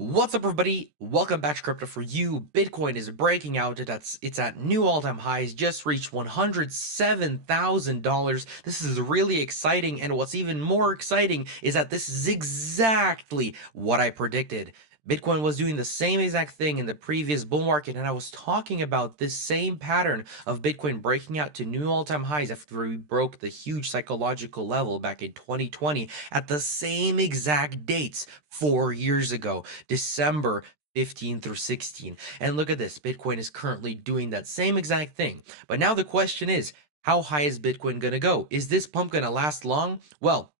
What's up, everybody? Welcome back to Crypto for You. Bitcoin is breaking out. It's at new all-time highs. Just reached $107,000. This is really exciting, and what's even more exciting is that this is exactly what I predicted. Bitcoin was doing the same exact thing in the previous bull market, and I was talking about this same pattern of Bitcoin breaking out to new all-time highs after we broke the huge psychological level back in 2020 at the same exact dates 4 years ago. December 15 through 16. And look at this, Bitcoin is currently doing that same exact thing. But now the question is, how high is Bitcoin going to go? Is this pump going to last long? Well,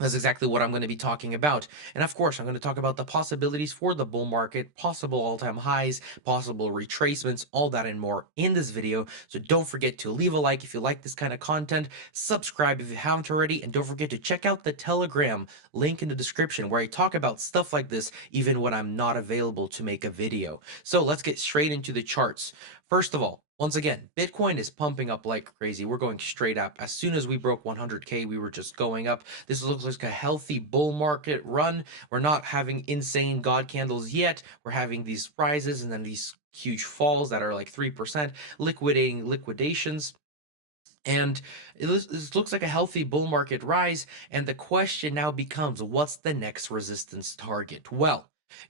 that's exactly what I'm going to be talking about. And of course, I'm going to talk about the possibilities for the bull market, possible all-time highs, possible retracements, all that and more in this video. So don't forget to leave a like if you like this kind of content, subscribe if you haven't already, and don't forget to check out the Telegram link in the description where I talk about stuff like this even when I'm not available to make a video. So let's get straight into the charts. First of all, once again, Bitcoin is pumping up like crazy. We're going straight up. As soon as we broke 100K, we were just going up. This looks like a healthy bull market run. We're not having insane God candles yet. We're having these rises and then these huge falls that are like 3%, liquidating liquidations. And it looks like a healthy bull market rise. And the question now becomes, what's the next resistance target? Well,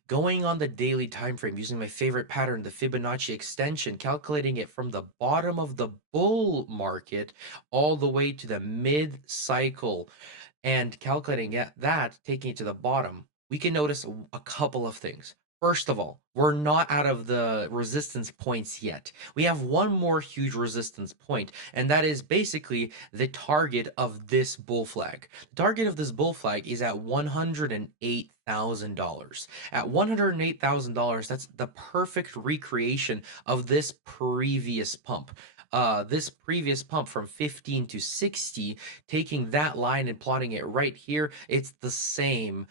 going on the daily time frame using my favorite pattern, the Fibonacci extension, calculating it from the bottom of the bull market all the way to the mid cycle and calculating that, taking it to the bottom, we can notice a couple of things. First of all, we're not out of the resistance points yet. We have one more huge resistance point, and that is basically the target of this bull flag. The target of this bull flag is at $108,000. At $108,000, that's the perfect recreation of this previous pump. This previous pump from 15 to 60, taking that line and plotting it right here, it's the same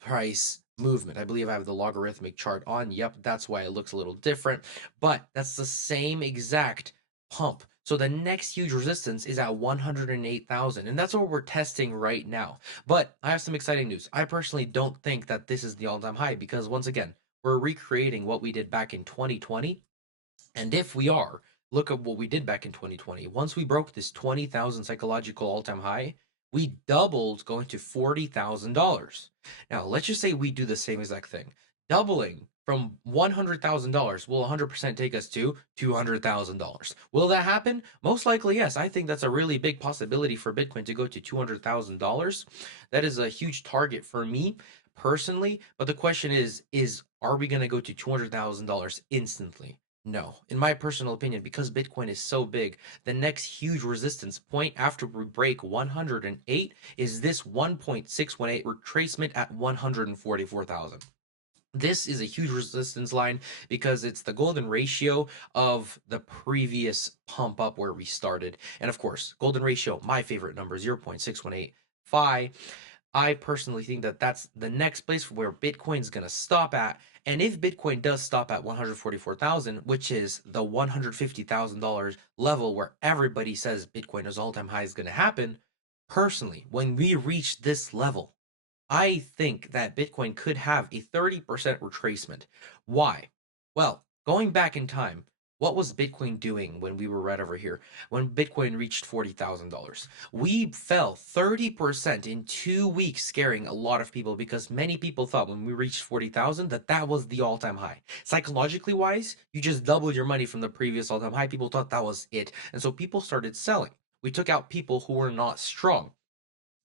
price movement. I believe I have the logarithmic chart on. Yep, that's why it looks a little different, but that's the same exact pump. So the next huge resistance is at 108,000, and that's what we're testing right now. But I have some exciting news. I personally don't think that this is the all-time high because once again, we're recreating what we did back in 2020. And if we are, look at what we did back in 2020. Once we broke this 20,000 psychological all-time high, we doubled going to $40,000. Now, let's just say we do the same exact thing. Doubling from $100,000 will 100% take us to $200,000. Will that happen? Most likely, yes. I think that's a really big possibility for Bitcoin to go to $200,000. That is a huge target for me personally, but the question is are we going to go to $200,000 instantly? No, in my personal opinion, because Bitcoin is so big, the next huge resistance point after we break 108 is this 1.618 retracement at 144,000. This is a huge resistance line because it's the golden ratio of the previous pump up where we started. And of course, golden ratio, my favorite number, 0.618 phi. I personally think that that's the next place where Bitcoin's going to stop at. And if Bitcoin does stop at 144,000, which is the $150,000 level where everybody says Bitcoin all-time high is going to happen, personally, when we reach this level, I think that Bitcoin could have a 30% retracement. Why? Well, going back in time, what was Bitcoin doing when we were right over here? When Bitcoin reached $40,000, we fell 30% in 2 weeks, scaring a lot of people because many people thought when we reached 40,000 that that was the all-time high. Psychologically wise, you just doubled your money from the previous all-time high. People thought that was it. And so people started selling. We took out people who were not strong.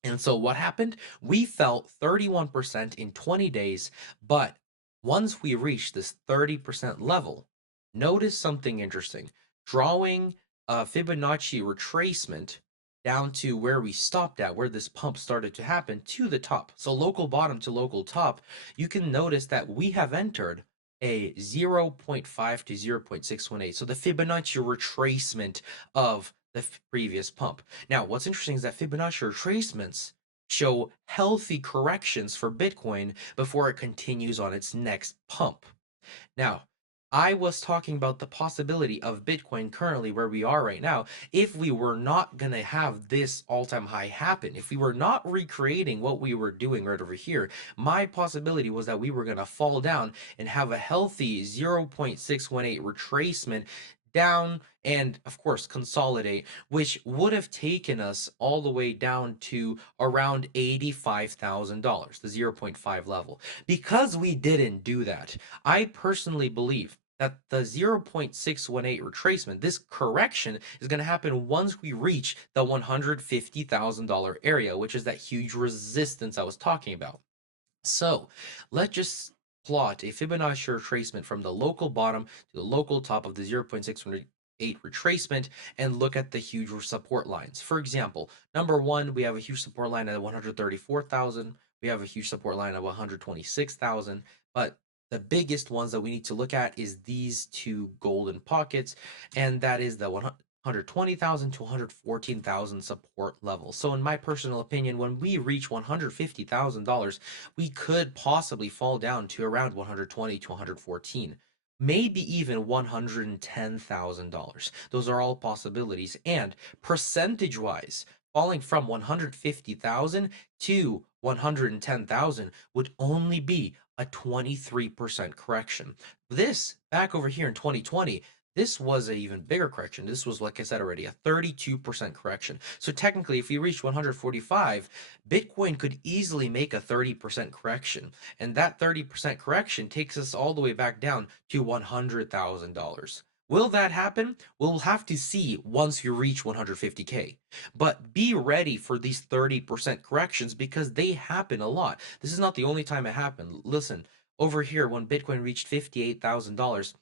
And so what happened? We fell 31% in 20 days, but once we reached this 30% level, notice something interesting. Drawing a Fibonacci retracement down to where we stopped at, where this pump started to happen, to the top. So local bottom to local top, you can notice that we have entered a 0.5 to 0.618. So the Fibonacci retracement of the previous pump. Now, what's interesting is that Fibonacci retracements show healthy corrections for Bitcoin before it continues on its next pump. Now, I was talking about the possibility of Bitcoin currently where we are right now. If we were not going to have this all-time high happen, if we were not recreating what we were doing right over here, my possibility was that we were going to fall down and have a healthy 0.618 retracement down and of course consolidate, which would have taken us all the way down to around $85,000, the zero point 0.5 level. Because we didn't do that, I personally believe that the 0.618 retracement, this correction, is going to happen once we reach the $150,000 area, which is that huge resistance I was talking about. So let's just plot a Fibonacci retracement from the local bottom to the local top of the 0.618 retracement and look at the huge support lines. For example, number one, we have a huge support line at 134,000. We have a huge support line at 126,000. But the biggest ones that we need to look at is these two golden pockets, and that is the 120,000 to 114,000 support level. So in my personal opinion, when we reach $150,000, we could possibly fall down to around 120 to 114, maybe even $110,000. Those are all possibilities. And percentage wise, falling from 150,000 to 110,000 would only be a 23% correction. This back over here in 2020, this was an even bigger correction. This was, like I said already, a 32% correction. So technically, if we reach 145, Bitcoin could easily make a 30% correction. And that 30% correction takes us all the way back down to $100,000. Will that happen? We'll have to see once we reach 150K. But be ready for these 30% corrections because they happen a lot. This is not the only time it happened. Listen, over here, when Bitcoin reached $58,000,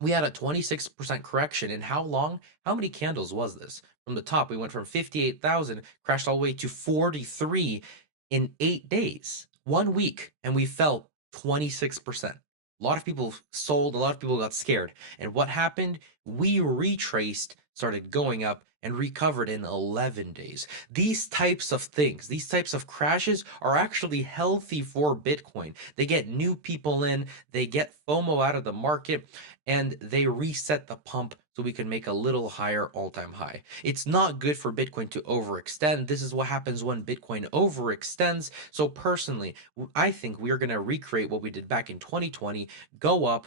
we had a 26% correction in how long? How many candles was this? From the top, we went from 58,000, crashed all the way to 43 in 8 days, 1 week, and we fell 26%. A lot of people sold, a lot of people got scared. And what happened? We retraced, started going up, and recovered in 11 days. These types of things, these types of crashes are actually healthy for Bitcoin. They get new people in, they get FOMO out of the market, and they reset the pump so we can make a little higher all-time high. It's not good for Bitcoin to overextend. This is what happens when Bitcoin overextends. So personally, I think we are going to recreate what we did back in 2020, go up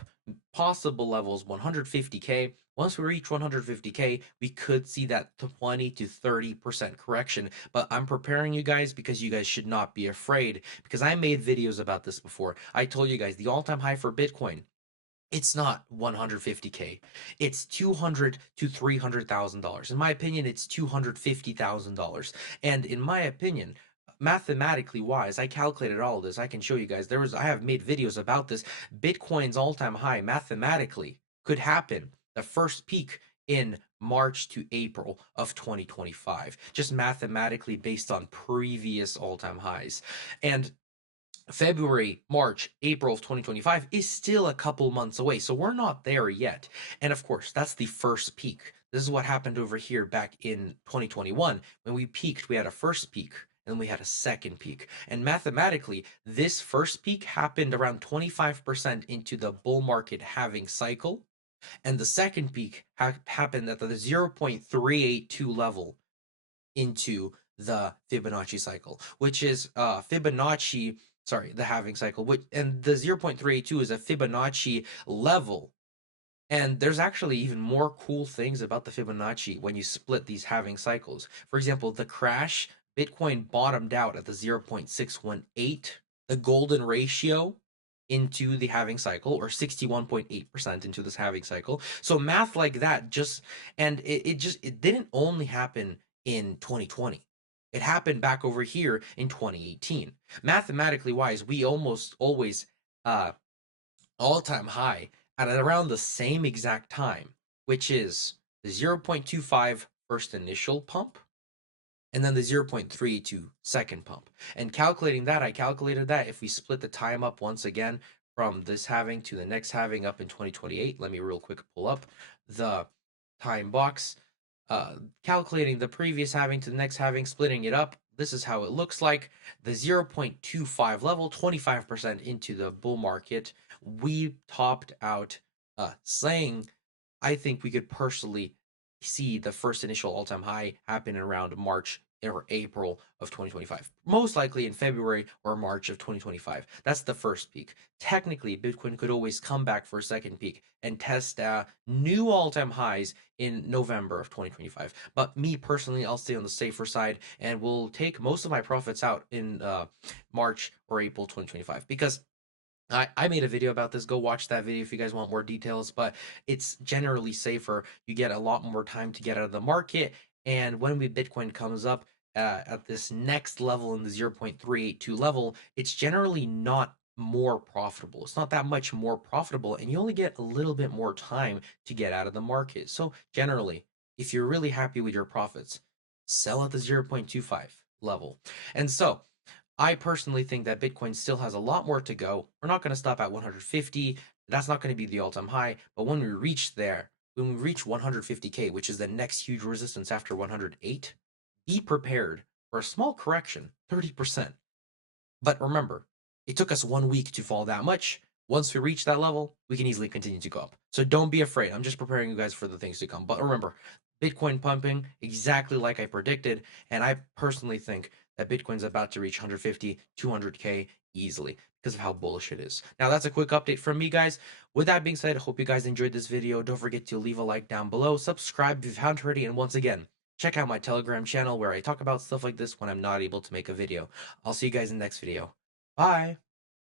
possible levels 150K. Once we reach 150K, we could see that 20 to 30% correction. But I'm preparing you guys because you guys should not be afraid, because I made videos about this before. I told you guys the all-time high for Bitcoin, it's not 150K. It's 200 to $300,000. In my opinion, it's $250,000. And in my opinion, mathematically wise, I calculated all of this. I can show you guys. I have made videos about this. Bitcoin's all-time high mathematically could happen. The first peak in March to April of 2025, just mathematically based on previous all-time highs. And February, March, April of 2025 is still a couple months away. So we're not there yet. And of course, that's the first peak. This is what happened over here back in 2021. When we peaked, we had a first peak and then we had a second peak. And mathematically, this first peak happened around 25% into the bull market halving cycle. And the second peak happened at the 0.382 level into the Fibonacci cycle, which is Fibonacci, sorry, the halving cycle, which, and the 0.382 is a Fibonacci level. And there's actually even more cool things about the Fibonacci when you split these halving cycles. For example, the crash, Bitcoin bottomed out at the 0.618, the golden ratio into the halving cycle, or 61.8% into this halving cycle. So math like that just, and it didn't only happen in 2020. It happened back over here in 2018. Mathematically wise, we almost always all-time high at around the same exact time, which is the 0.25 first initial pump and then the 0.32 second pump. And calculating that, I calculated that if we split the time up once again from this halving to the next halving up in 2028, let me real quick pull up the time box, calculating the previous halving to the next halving, splitting it up. This is how it looks like. The 0.25 level, 25% into the bull market, we topped out saying I think we could personally see the first initial all-time high happen around March or April of 2025. Most likely in February or March of 2025. That's the first peak. Technically, Bitcoin could always come back for a second peak and test new all-time highs in November of 2025. But me personally, I'll stay on the safer side and will take most of my profits out in March or April 2025 because I made a video about this. Go watch that video if you guys want more details, but it's generally safer. You get a lot more time to get out of the market. And when Bitcoin comes up at this next level in the 0.382 level, it's generally not more profitable. It's not that much more profitable, and you only get a little bit more time to get out of the market. So, generally, if you're really happy with your profits, sell at the 0.25 level. And so, I personally think that Bitcoin still has a lot more to go. We're not going to stop at 150. That's not going to be the all-time high. But when we reach there, when we reach 150K, which is the next huge resistance after 108, be prepared for a small correction, 30%. But remember, it took us 1 week to fall that much. Once we reach that level, we can easily continue to go up. So don't be afraid. I'm just preparing you guys for the things to come. But remember, Bitcoin pumping exactly like I predicted. And I personally think that Bitcoin's about to reach 150, 200K easily because of how bullish it is. Now, that's a quick update from me, guys. With that being said, I hope you guys enjoyed this video. Don't forget to leave a like down below, subscribe if you haven't already, and once again, check out my Telegram channel where I talk about stuff like this when I'm not able to make a video. I'll see you guys in the next video. Bye!